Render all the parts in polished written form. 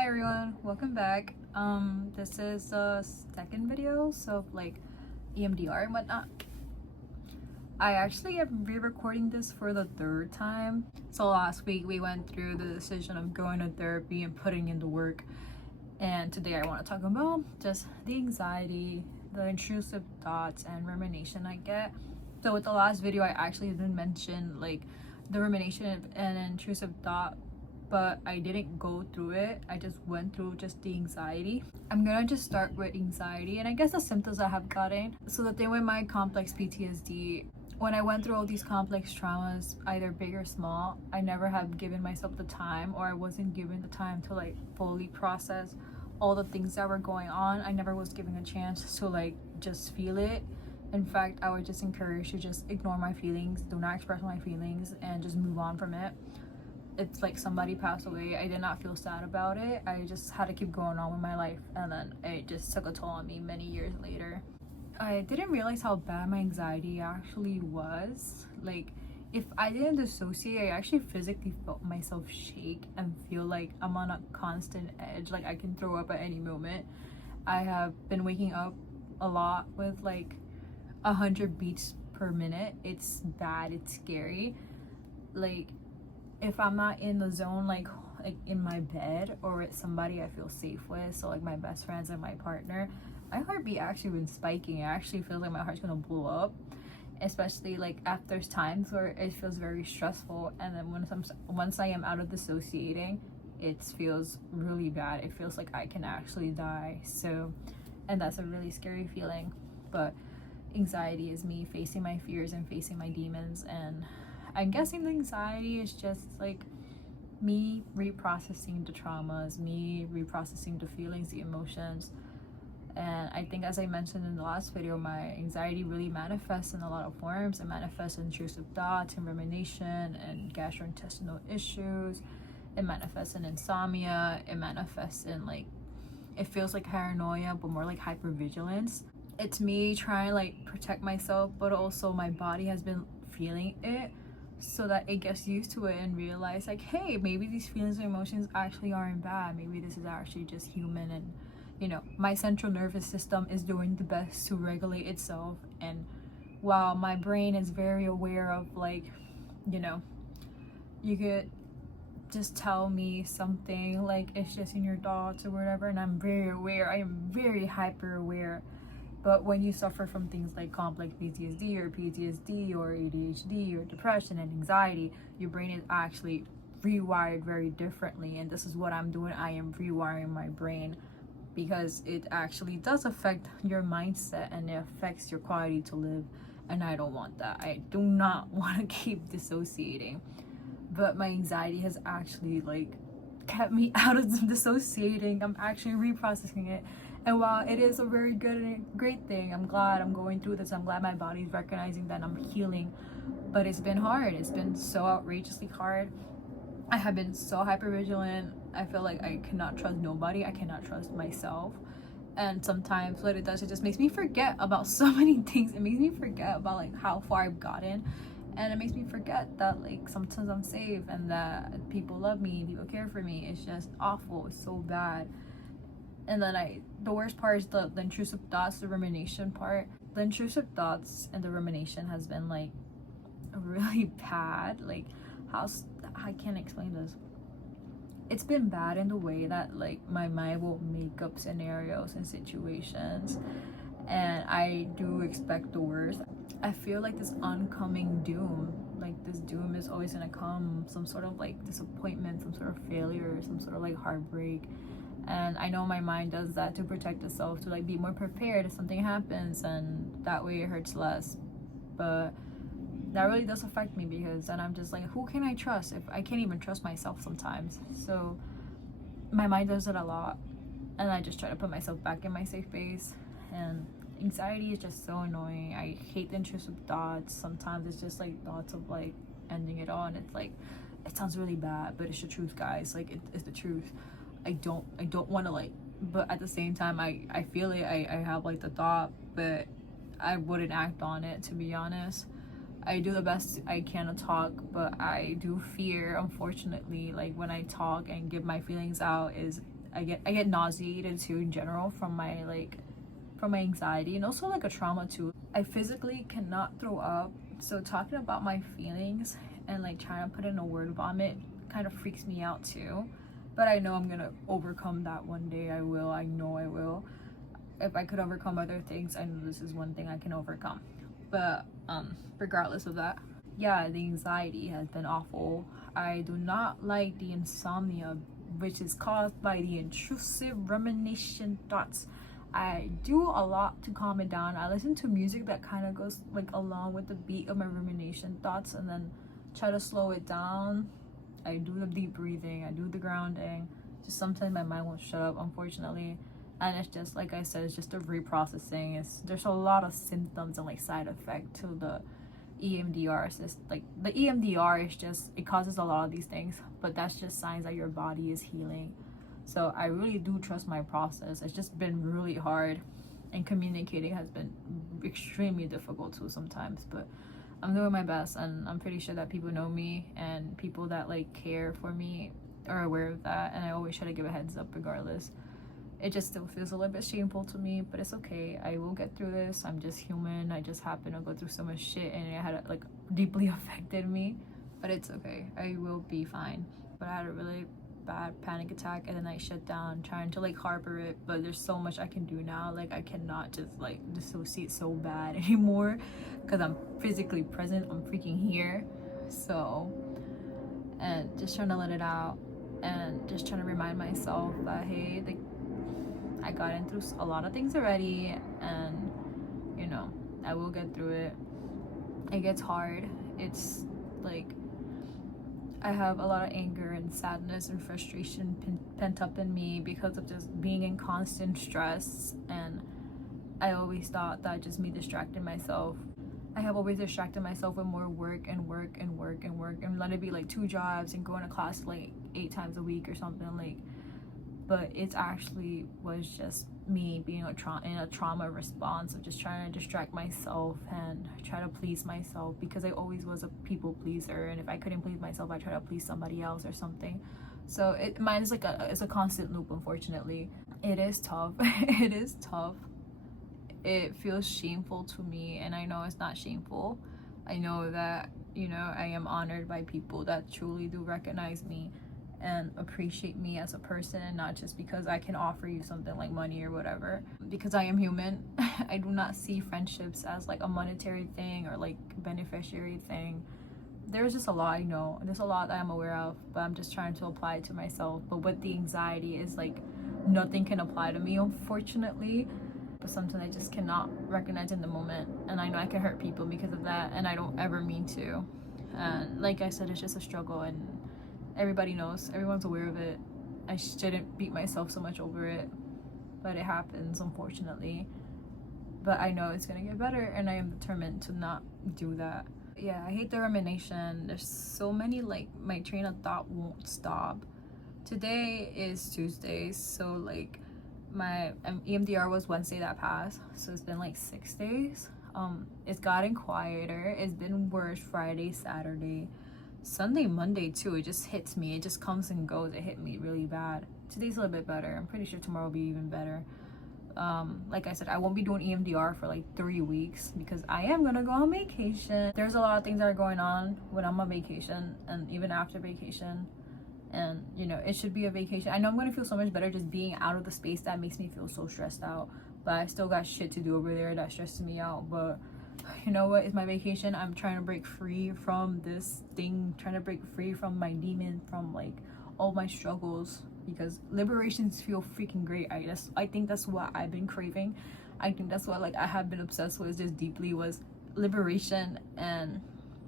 Hi everyone, welcome back. This is the second video, so like EMDR and whatnot. I actually am re-recording this for the third time. So last week we went through the decision of going to therapy and putting in the work. And today I want to talk about just the anxiety, the intrusive thoughts and rumination I get. So with the last video I actually didn't mention like the rumination and intrusive thought, but I didn't go through it. I just went through just the anxiety. I'm gonna just start with anxiety and I guess the symptoms I have gotten. So the thing with my complex PTSD, when I went through all these complex traumas, either big or small, I never have given myself the time, or I wasn't given the time to like fully process all the things that were going on. I never was given a chance to like just feel it. In fact, I was just encouraged to just ignore my feelings, do not express my feelings, and just move on from it. It's like somebody passed away. I did not feel sad about it. I just had to keep going on with my life, and then it just took a toll on me many years later. I didn't realize how bad my anxiety actually was. Like, if I didn't dissociate, I actually physically felt myself shake and feel like I'm on a constant edge, like I can throw up at any moment. I have been waking up a lot with like 100 beats per minute. It's bad, it's scary. Like, if I'm not in the zone, like in my bed or with somebody I feel safe with, so like my best friends and my partner, my heartbeat actually been spiking. I actually feel like my heart's gonna blow up, especially like after there's times where it feels very stressful, and then once I am out of dissociating, it feels really bad. It feels like I can actually die. So, and that's a really scary feeling. But anxiety is me facing my fears and facing my demons, and I'm guessing the anxiety is just like me reprocessing the traumas, me reprocessing the feelings, the emotions. And I think, as I mentioned in the last video, my anxiety really manifests in a lot of forms. It manifests in intrusive thoughts and rumination and gastrointestinal issues. It manifests in insomnia. It manifests in like, it feels like paranoia, but more like hypervigilance. It's me trying to like protect myself, but also my body has been feeling it, so that it gets used to it and realize like, hey, maybe these feelings and emotions actually aren't bad. Maybe this is actually just human, and you know, my central nervous system is doing the best to regulate itself. And while my brain is very aware of like, you know, you could just tell me something like it's just in your thoughts or whatever, and I'm very aware, I am very hyper aware. But when you suffer from things like complex PTSD or ADHD or depression and anxiety, your brain is actually rewired very differently. And this is what I'm doing. I am rewiring my brain, because it actually does affect your mindset and it affects your quality to live. And I don't want that. I do not want to keep dissociating. But my anxiety has actually like kept me out of dissociating. I'm actually reprocessing it. And while it is a very good and great thing, I'm glad I'm going through this. I'm glad my body's recognizing that I'm healing. But it's been hard. It's been so outrageously hard. I have been so hypervigilant. I feel like I cannot trust nobody. I cannot trust myself. And sometimes what it does, it just makes me forget about so many things. It makes me forget about like how far I've gotten. And it makes me forget that like sometimes I'm safe and that people love me, people care for me. It's just awful. It's so bad. And then the worst part is the intrusive thoughts, the rumination part. The intrusive thoughts and the rumination has been like really bad. Like, I can't explain this. It's been bad in the way that like my mind will make up scenarios and situations, and I do expect the worst. I feel like this oncoming doom, like this doom is always gonna come, some sort of like disappointment, some sort of failure, some sort of like heartbreak. And I know my mind does that to protect itself, to like be more prepared if something happens, and that way it hurts less. But that really does affect me, because then I'm just like, who can I trust if I can't even trust myself sometimes? So my mind does it a lot, and I just try to put myself back in my safe base. And anxiety is just so annoying. I hate the intrusive thoughts. Sometimes it's just like thoughts of like ending it all, and it's like, it sounds really bad, but it's the truth, guys. Like, it's the truth. I don't want to like, but at the same time I feel it. I have like the thought, but I wouldn't act on it, to be honest. I do the best I can to talk, but I do fear, unfortunately, like when I talk and give my feelings out, is I get nauseated too in general from my anxiety, and also like a trauma too. I physically cannot throw up, so talking about my feelings and like trying to put in a word vomit kind of freaks me out too. But I know I'm gonna overcome that one day. I will. I know I will. If I could overcome other things, I know this is one thing I can overcome. But regardless of that, yeah, the anxiety has been awful. I do not like the insomnia, which is caused by the intrusive rumination thoughts. I do a lot to calm it down. I listen to music that kind of goes like along with the beat of my rumination thoughts, and then try to slow it down. I do the deep breathing, I do the grounding. Just sometimes my mind won't shut up, unfortunately. And it's just like I said, it's just a reprocessing. There's a lot of symptoms and like side effect to the EMDR. It's just like the EMDR is just, it causes a lot of these things, but that's just signs that your body is healing. So I really do trust my process. It's just been really hard, and communicating has been extremely difficult too sometimes, but I'm doing my best, and I'm pretty sure that people know me, and people that like care for me are aware of that, and I always try to give a heads up regardless. It just still feels a little bit shameful to me, but it's okay. I will get through this. I'm just human. I just happen to go through so much shit, and it had like deeply affected me, but it's okay. I will be fine. But I had a really bad panic attack, and then I shut down trying to like harbor it, but there's so much I can do now. Like I cannot just like dissociate so bad anymore, because I'm physically present. I'm freaking here. So, and just trying to let it out, and just trying to remind myself that hey, like I got through a lot of things already, and you know, I will get through it. It gets hard. It's like I have a lot of anger and sadness and frustration pent up in me because of just being in constant stress, and I always thought that just me distracting myself. I have always distracted myself with more work and work and work and work, and let it be like 2 jobs and going to class like 8 times a week or something, like. But it actually was just me being in a trauma response of just trying to distract myself and try to please myself, because I always was a people pleaser, and if I couldn't please myself, I try to please somebody else or something. So mine is like it's a constant loop, unfortunately. It is tough. It is tough. It feels shameful to me, and I know it's not shameful. I know that, you know, I am honored by people that truly do recognize me and appreciate me as a person, and not just because I can offer you something like money or whatever, because I am human. I do not see friendships as like a monetary thing or like beneficiary thing. There's just a lot, I know there's a lot that I'm aware of, but I'm just trying to apply it to myself. But with the anxiety is like nothing can apply to me, unfortunately. But sometimes I just cannot recognize in the moment, and I know I can hurt people because of that, and I don't ever mean to. And like I said, it's just a struggle, and everybody knows, everyone's aware of it. I shouldn't beat myself so much over it, but it happens, unfortunately. But I know it's gonna get better, and I am determined to not do that. Yeah, I hate the rumination. There's so many, like, my train of thought won't stop. Today is Tuesday, so like my EMDR was Wednesday that passed, so it's been like 6 days. It's gotten quieter. It's been worse Friday, Saturday, Sunday, Monday too. It just hits me. It just comes and goes. It hit me really bad. Today's a little bit better. I'm pretty sure tomorrow will be even better. Like I said, I won't be doing EMDR for like 3 weeks because I am gonna go on vacation. There's a lot of things that are going on when I'm on vacation, and even after vacation. And you know, it should be a vacation. I know I'm gonna feel so much better just being out of the space that makes me feel so stressed out, but I still got shit to do over there that stresses me out. But you know what, it's my vacation. I'm trying to break free from this thing, trying to break free from my demon, from like all my struggles, because liberations feel freaking great. I think that's what I've been craving. I think that's what like I have been obsessed with just deeply, was liberation and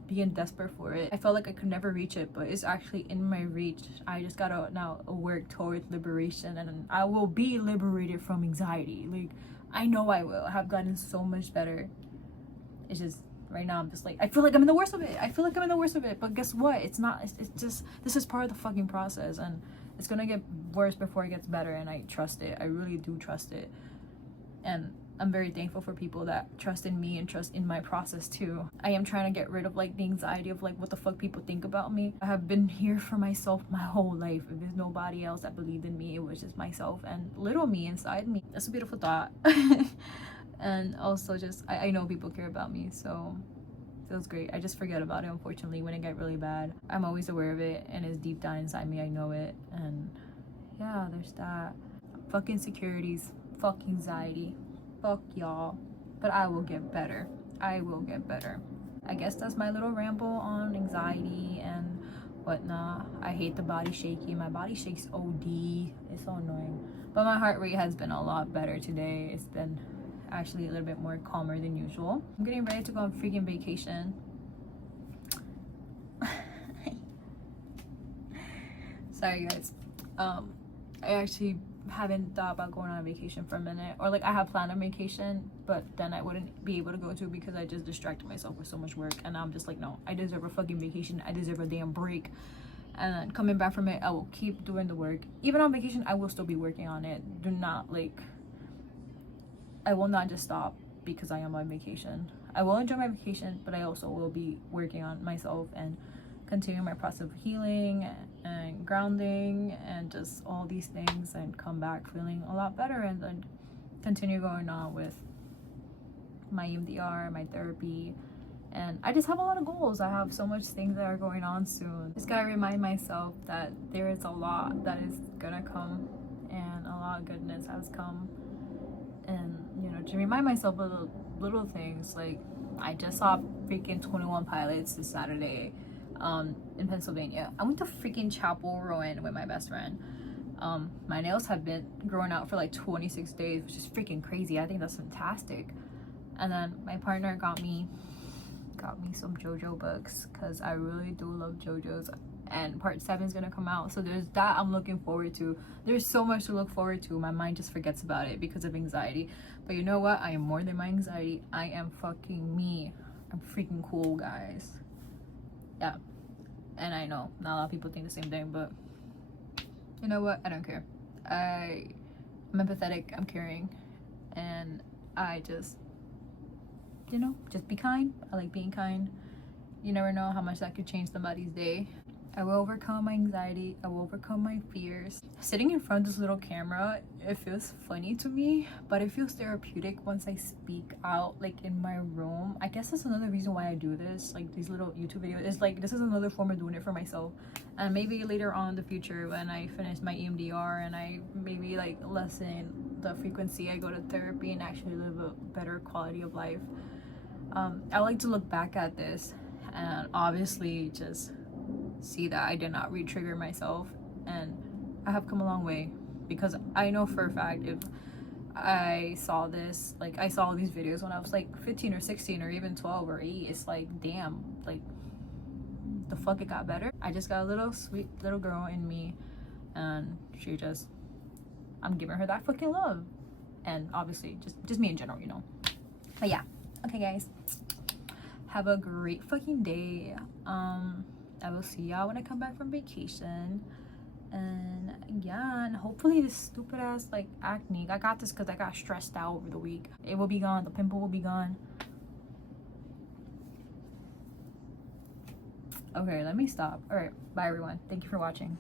being desperate for it. I felt like I could never reach it, but it's actually in my reach. I just gotta now work towards liberation, and I will be liberated from anxiety. Like, I know I will. I have gotten so much better. It's just right now I'm just like, I feel like I'm in the worst of it. But guess what? It's not. It's just, this is part of the fucking process, and it's gonna get worse before it gets better. And I trust it. I really do trust it. And I'm very thankful for people that trust in me and trust in my process too. I am trying to get rid of like the anxiety of like what the fuck people think about me. I have been here for myself my whole life. If there's nobody else that believed in me, it was just myself and little me inside me. That's a beautiful thought. And also just I know people care about me, so feels great. I just forget about it, unfortunately, when it get really bad. I'm always aware of it and it's deep down inside me. I know it. And yeah, there's that. Fuck insecurities, fuck anxiety, fuck y'all. But I will get better. I will get better. I guess that's my little ramble on anxiety and whatnot. I hate the body shaking. My body shakes OD. It's so annoying. But my heart rate has been a lot better today. It's been actually a little bit more calmer than usual. I'm getting ready to go on freaking vacation. Sorry guys. I actually haven't thought about going on a vacation for a minute, or like I have planned a vacation, but then I wouldn't be able to go to because I just distracted myself with so much work, and I'm just like, no, I deserve a fucking vacation. I deserve a damn break. And then coming back from it, I will keep doing the work. Even on vacation, I will still be working on it. Do not like, I will not just stop because I am on vacation. I will enjoy my vacation, but I also will be working on myself and continuing my process of healing and grounding and just all these things, and come back feeling a lot better, and then continue going on with my EMDR, my therapy. And I just have a lot of goals. I have so much things that are going on soon. Just gotta remind myself that there is a lot that is gonna come, and a lot of goodness has come. And you know, to remind myself of the little things, like I just saw freaking 21 Pilots this Saturday in Pennsylvania. I went to freaking Chapel Rowan with my best friend. My nails have been growing out for like 26 days, which is freaking crazy. I think that's fantastic. And then my partner got me some JoJo books because I really do love JoJo's, and part 7 is gonna come out, so there's that I'm looking forward to. There's so much to look forward to. My mind just forgets about it because of anxiety, but you know what, I am more than my anxiety. I am fucking me. I'm freaking cool, guys. Yeah, and I know not a lot of people think the same thing, but you know what, I don't care. I'm empathetic, I'm caring, and I just, you know, just be kind. I like being kind. You never know how much that could change somebody's day. I will overcome my anxiety. I will overcome my fears. Sitting in front of this little camera, it feels funny to me, but it feels therapeutic once I speak out, like in my room. I guess that's another reason why I do this, like these little YouTube videos. It's like, this is another form of doing it for myself. And maybe later on in the future, when I finish my EMDR and I maybe like lessen the frequency I go to therapy and actually live a better quality of life, I like to look back at this and obviously just see that I did not re-trigger myself, and I have come a long way, because I know for a fact if I saw this, like I saw these videos when I was like 15 or 16 or even 12 or 8, it's like, damn, like the fuck, it got better. I just got a little sweet little girl in me, and she just, I'm giving her that fucking love, and obviously just me in general, you know. But yeah, okay guys, have a great fucking day. I will see y'all when I come back from vacation. And yeah, and hopefully this stupid ass like acne, I got this because I got stressed out over the week. It will be gone. The pimple will be gone. Okay, let me stop. All right, bye everyone. Thank you for watching.